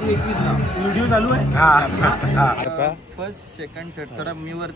21 ला व्हिडिओ चालू आहे. फर्स्ट सेकंड थर्ड थोडा मी वर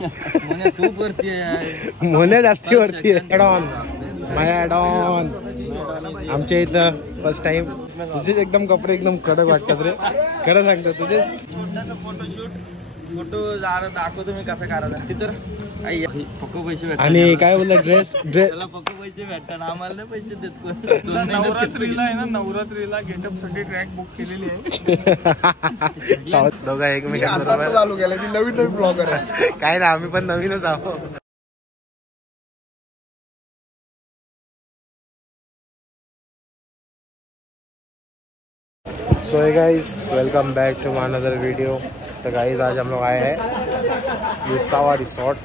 मोन्या खूप वरती आहे. मोन्या जास्ती वरती आहे. ॲडॉन माया ॲडॉन आमच्या इथं फर्स्ट टाइम. तुझे एकदम कपडे एकदम कडक वाटतात रे. खरं सांगतो तुझे. छोटासा फोटो दाखवतो मी कसं करायचं ते. तर पक्क पैसे भेटतात. आणि काय बोलला ड्रेस त्याला पक्क पैसे भेटतात. आम्हाला नाही पैसे देत कोण. नवरात्रीला आहे ना, नवरात्रीला गेटअप साठी ट्रॅक बुक केलेली आहे. दोघा एकमेकांबरोबर चालू केला की नवीन नवीन ब्लॉगर आहे. काय ना आम्ही पण नवीनच आहोत. So hey guys welcome back to another video. तो गाइस आज हम लोग आए हैं विसावा रिसोर्ट.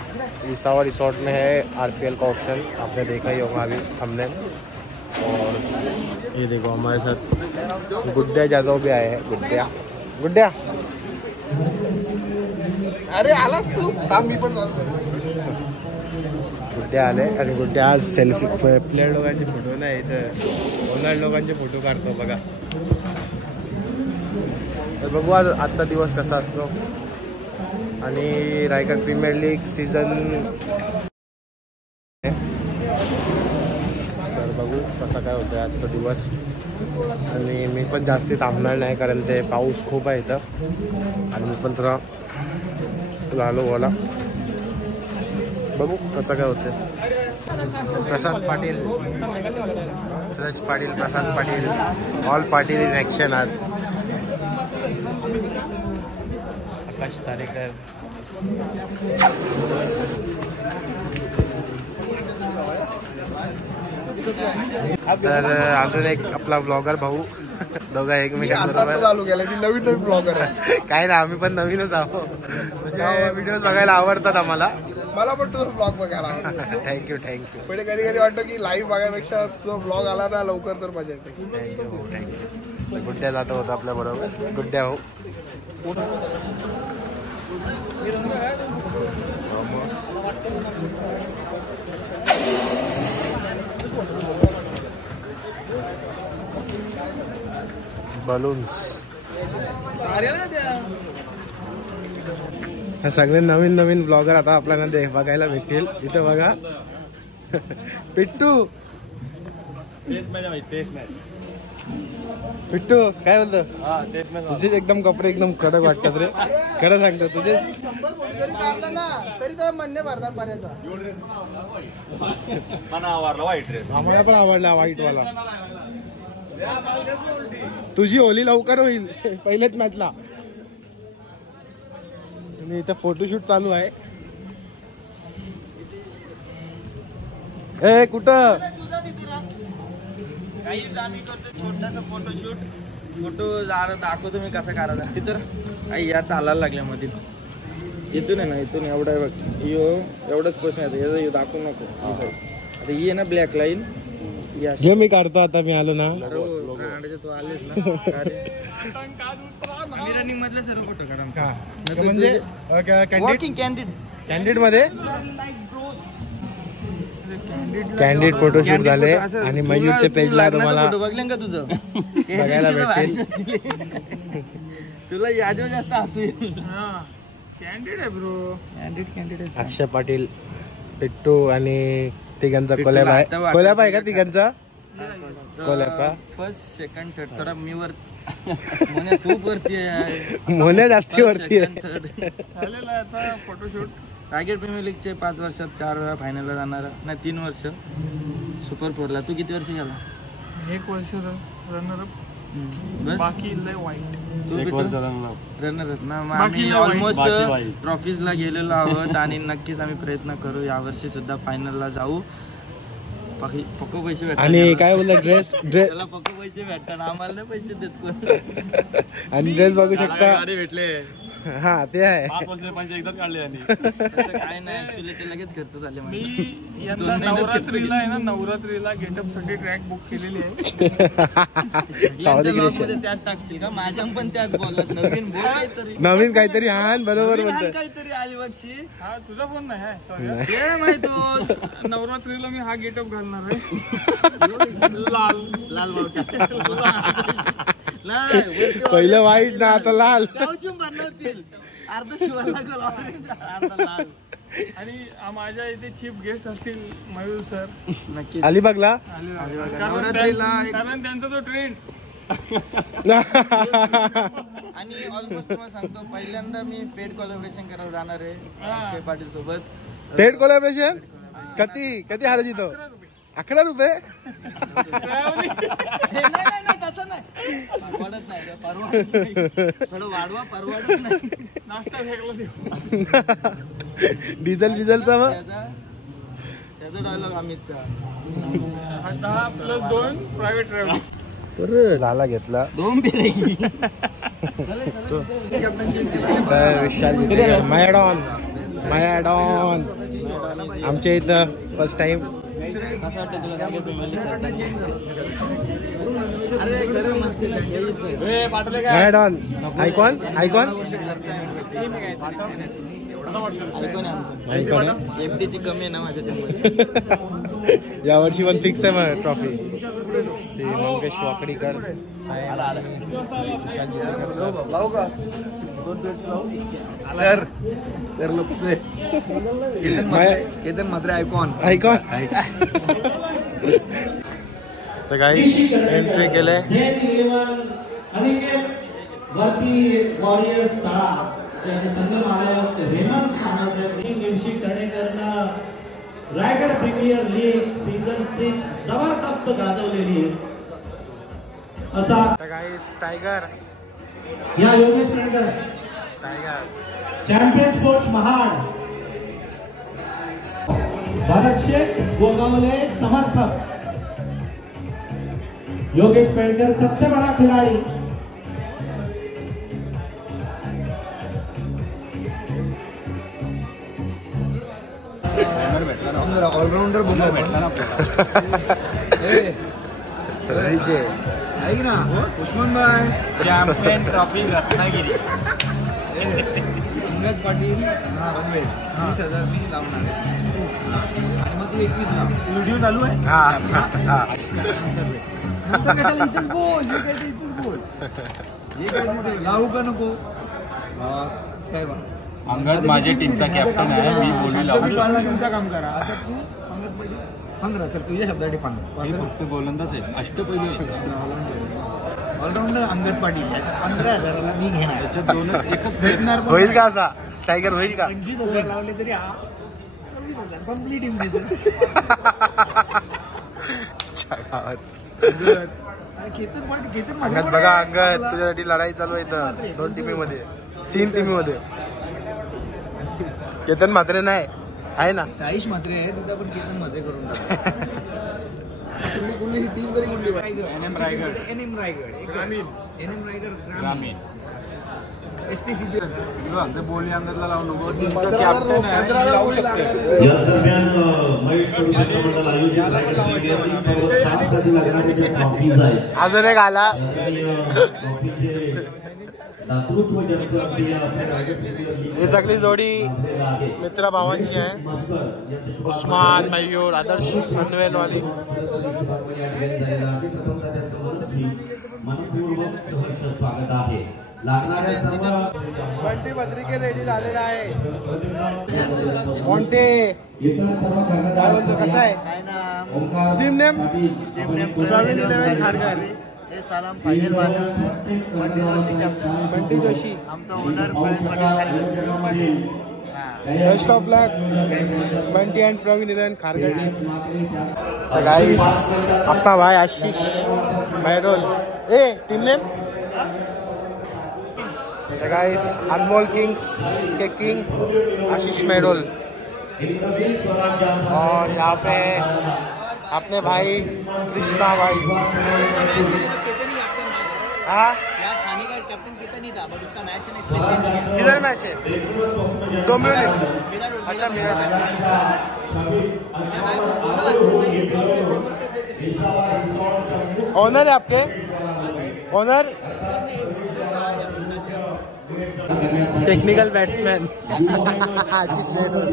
विसावा रिसोर्ट में है आरपीएल का ऑप्शन. आपने देखा ही होगा अभी हमने. और ये देखो हमारे साथ गुड्डा जादव भी आए हैं. गुड्डा अरे आलास तू. मी पण गुड्डे आले. आणि गुड्डे आज सेल्फी प्लेयर लोकांचे फोटो नाही तर ओनर लोकांचे फोटो काढतो बघा. तर बघू आज आजचा दिवस कसा असतो. आणि रायगड प्रीमियर लीग सीझन तर बघू कसा काय होतं आजचा दिवस. आणि मी पण जास्ती थांबणार नाही कारण ते पाऊस खूप आहे इथं. आणि मी पण थोडा झालो बोला. बघू कसं काय होतं. Prashant Patil, Suraj Patil, Prashant Patil, all Patil in action आज. आकाश तारेकर, तर अजून एक आपला ब्लॉगर भाऊ. दोघा एकमेकांबरोबर चालू केला की नवीन नवीन ब्लॉगर आहे. काय ना आम्ही पण नवीनच आहोत. म्हणजे व्हिडिओ बघायला आवडतात आम्हाला. मला पण तुझा ब्लॉग बघायला. थँक्यू. पण कधी कधी वाटतं की लाईव्ह बघायपेक्षा तुझा ब्लॉग आला ना लवकर तर मजा येते. थँक्यू. गुड्ड्या जातो होता आपल्या बरोबर. गुड्ड्या हो बलून्स. हे सगळे नवीन नवीन ब्लॉगर आता आपल्याला बघायला भेटतील. इथं बघा पिट्टू. पिट्टू काय बोलतो. तुझे एकदम कपडे एकदम कडक वाटतात रे. खरं सांगतो तुझे. 100 कोटी जरी काढला ना तरी तर म्हणणे भरतात बऱ्याच. आम्हाला पण आवडला व्हाईट वाला. तुझी होली लवकर होईल पहिल्याच मॅचला. आणि इथं फोटोशूट चालू आहे. ए कुठं काहीच आम्ही करतो छोटासा फोटो दाखवतो मी कसं करायचं ते. तर या चालायला लागल्या मध्ये इथून आहे ना, इथून एवढा आहे बघ. एवढंच प्रश्न आहे. हे दाखवू नको. आता ही आहे ना ब्लॅक लाईन. जे मी काढतो आता. मी आलो ना तू आलेस ना. रनिंग मधले सर्व फोटो काढा. म्हणजे कॅन्डिडेट मध्ये कॅन्डिडेट फोटोशूट झाले. आणि मयूरच्या पेजला तुम्हाला बघले का तुझं बघायला भेटेल. तुला यादव जास्त असू. कॅन्डिडेट आहे ब्रो. कॅन्डिडेट अक्षय पाटील, पिट्टू आणि तिघांचा कोलॅब आहे का तिघांचा. कोलॅब फर्स्ट सेकंड थर्ड थोडा मी वर मोन्या खूप वरती आहे. मोन्या जास्ती वरती आहे. झालेला आहे आता फोटोशूट. रायगड प्रीमियर लीगचे 5 वर्षात 4 वेळा फायनलला जाणारा नाही 3 वर्ष सुपर 4ला. तू किती वर्ष गेला. 1 वर्ष रनर अप. बाकी लय वाईट. रनर ना. आम्ही ऑलमोस्ट ट्रॉफीजला गेलेलो आहोत. आणि नक्कीच आम्ही प्रयत्न करू यावर्षी सुद्धा फायनलला जाऊ. पक्क पैसे भेटतात. आणि काय बोलला ड्रेस त्याला पक्क पैसे भेटतात. आम्हाला नाही पैसे देत कोण. आणि ड्रेस बघू शकता. भेटले. हा ते आहे. 5 वर्ष पैसे एकदाच काढले. आणि काय नाही ऍक्च्युली ते लगेच खर्च झाले. मी यंदा नवरात्रीला आहे ना, नवरात्रीला गेटअप साठी ट्रॅक बुक केलेली आहे. त्यात टाकशील का. माझ्या पण त्यात बोलत. नवीन बोल काहीतरी. नवीन काहीतरी. हा बरोबर म्हणतो. काहीतरी अलिबागशी. हा तुझा फोन नाही आहे. माहिती. नवरात्रीला मी हा गेटअप घालणार आहे. लाल बावटा. पहिलं वाईट ना आता लाल. बनवतील अर्ध शिवाला अर्ध लाल. आणि माझ्या इथे चीफ गेस्ट असतील मयूर सर. नक्की अलिबागला. कारण त्यांचा तो ट्रेंड. आणि ऑलमोस्ट तुम्हाला सांगतो पहिल्यांदा मी पेड कोलॅबोरेशन करायला जाणार आहे अक्षय पाटील सोबत. पेड कोलॅबोरेशन कधी हारायची तो 11 रुपये. नाही तसं नाही परवडत नाही थोडं वाढवा परवडत नाही. नाश्ता फेकला देऊ. डिझेलचा मग त्याचा डायलॉग अमितचा 10+2 प्रायव्हेट ट्रॅव्हलिंग. लाला घेतला 2 पेरेगी. मायाडॉन आमच्या इथं फर्स्ट टाइम. असं वाटतं तुला अरे खरं मस्त मायाडॉन आयकॉन एफडीची कमी आहे ना माझ्या टीममध्ये. यावर्षी पण फिक्स आहे मग ट्रॉफी. मंगेश वाकडीकर लावू का 2 पेज लावू सर लपतोय. केतन मात्र आयकॉन. तर गाईस एंट्री केले. वरती वॉरियर्स तळा ज्याचे संगम आले हेमंत सामंत निवशी तडेकरनं रायगड प्रीमियर लीग सीझन 6 जबरदस्त गाजवलेली असा. गाईस टायगर या योगेश पेडकर चॅम्पियन स्पोर्ट्स महाड भरत शेठ गोगावले समर्थक. योगेश पेडकर सबसे बड़ा खिलाड़ी. ऑलराऊंडर बोलला भेटला ना आपल्याला. ऐक ना उस्मान भाई चॅम्पियन ट्रॉफी रत्नागिरी. अंगद पाटील 20,000 मी लावणार आहे आणि मग तू 21 लाव. व्हिडिओ चालू आहे. इथेच बोल लावू का नको काय बा. अंगद माझ्या टीमचा कॅप्टन आहे. मी बोलू लावू शकतो. तुमचं काम करा आता तू अंगद पाटील 15 तर तुझ्या शब्दासाठी 15. मी फक्त गोलंदाज आहे. अष्टपैलू ऑलराऊंडर अंगद पाटील 15,000 मी घेणार. त्याच्यात दोनच एकच भेटणार होईल का असा टायगर होईल का? 25,000 लावले तरी 26,000 संपली टीम तिथे. अंगद बघा अंगद तुझ्यासाठी लढाई चालू आहे इथं 2 टीमीमध्ये 3 टीमीमध्ये. केतन मात्र नाही आहे ना. साईश मात्रे आहे तिथं पण केतन मध्ये करून कुठली टीम तरी कुठली NM रायगड ग्रामीण ग्रामीण STCP बोली अंगदला लावू नको. टीमचा कॅप्टन आहे. लावू शकते. या दरम्यान महेश कडू मंडळ आयोजित रायगड प्रीमियर लीग पर्व 7 साठी लागणारे जे ट्रॉफीज आहेत अजून एक आला. ट्रॉफीचे दातृत्व ज्यांचं रायगड प्रीमियर लीग ही सगळी जोडी मित्र भावांची आहे. उस्मान मयूर आदर्श पनवेलवाली. प्रथमतः त्यांचं मनस्वी मनपूर्वक सहर्ष स्वागत आहे. लागणाऱ्या सर्व बंटी पत्रिके रेडी झालेला आहे. कोणते काय बोलतो कसं आहे टीम नेम? प्रवीण 11 खारघर. हे सालाम फायनल मारलं. बंटी जोशी कॅप्टन. बंटी जोशी आमचा owner Praveen Patil. Best of luck Bunty and Praveen 11 Kharghar. तो गाइस अपना भाई आशीष मेडोल. ए टीम नेम? तो गाइस अनमोल किंग्स के किंग आशीष मेडोल. और यहाँ पे अपने भाई कृष्णा भाई. हाँ किधर मैच है? डोंबिवली. अच्छा मेरा ऑनर है आपके ऑनर टेक्निकल बैट्समैन आशीष मेडोल.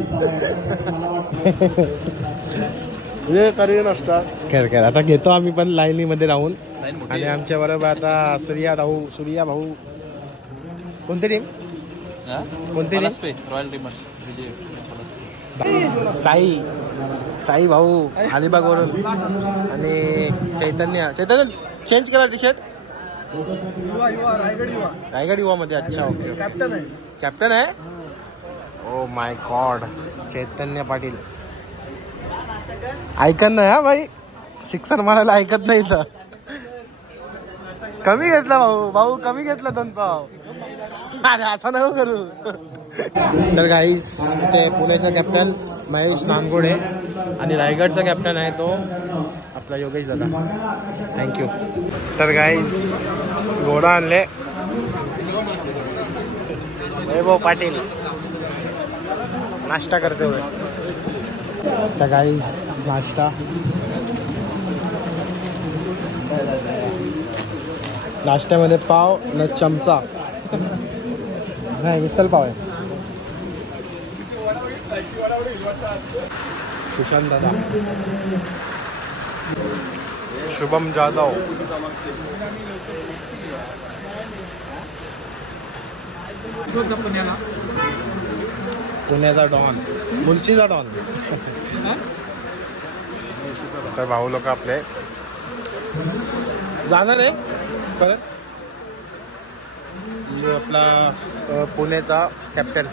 हे करी नसतात खेळ खेळ. आता घेतो आम्ही पण लाईनीमध्ये राहून. आणि आमच्या बरोबर आता सूर्या भाऊ कोणती टीम कोणती टीम रॉयल टीमर्स साई भाऊ अलिबागवरून आणि चैतन्य चेंज केला टी शर्ट रायगड युवा मध्ये. अच्छा ओके कॅप्टन आहे. ओ माय गॉड चैतन्य पाटील ऐकत नाही हा भाई. सिक्सर मारायला ऐकत नाही तर कमी घेतला भाऊ कमी घेतला दंतभाऊ. अरे असं नको करू. तर गाईस ते पुण्याचा कॅप्टन महेश नानगोडे आणि रायगडचा कॅप्टन आहे तो आपला योगेश दादा. थँक्यू. तर गाईस घोडा आणले वैभव पाटील नाश्ता करते हुए. तर गाईस नाश्त्यामध्ये पाव न चमचा नाही मिसल पाव आहे. सुशांत दादा शुभम जाधव पुण्याचा डॉन मुलशीचा डॉन. तर भाऊ लोक आपले जाणार आहे परत. आपला पुण्याचा कॅप्टन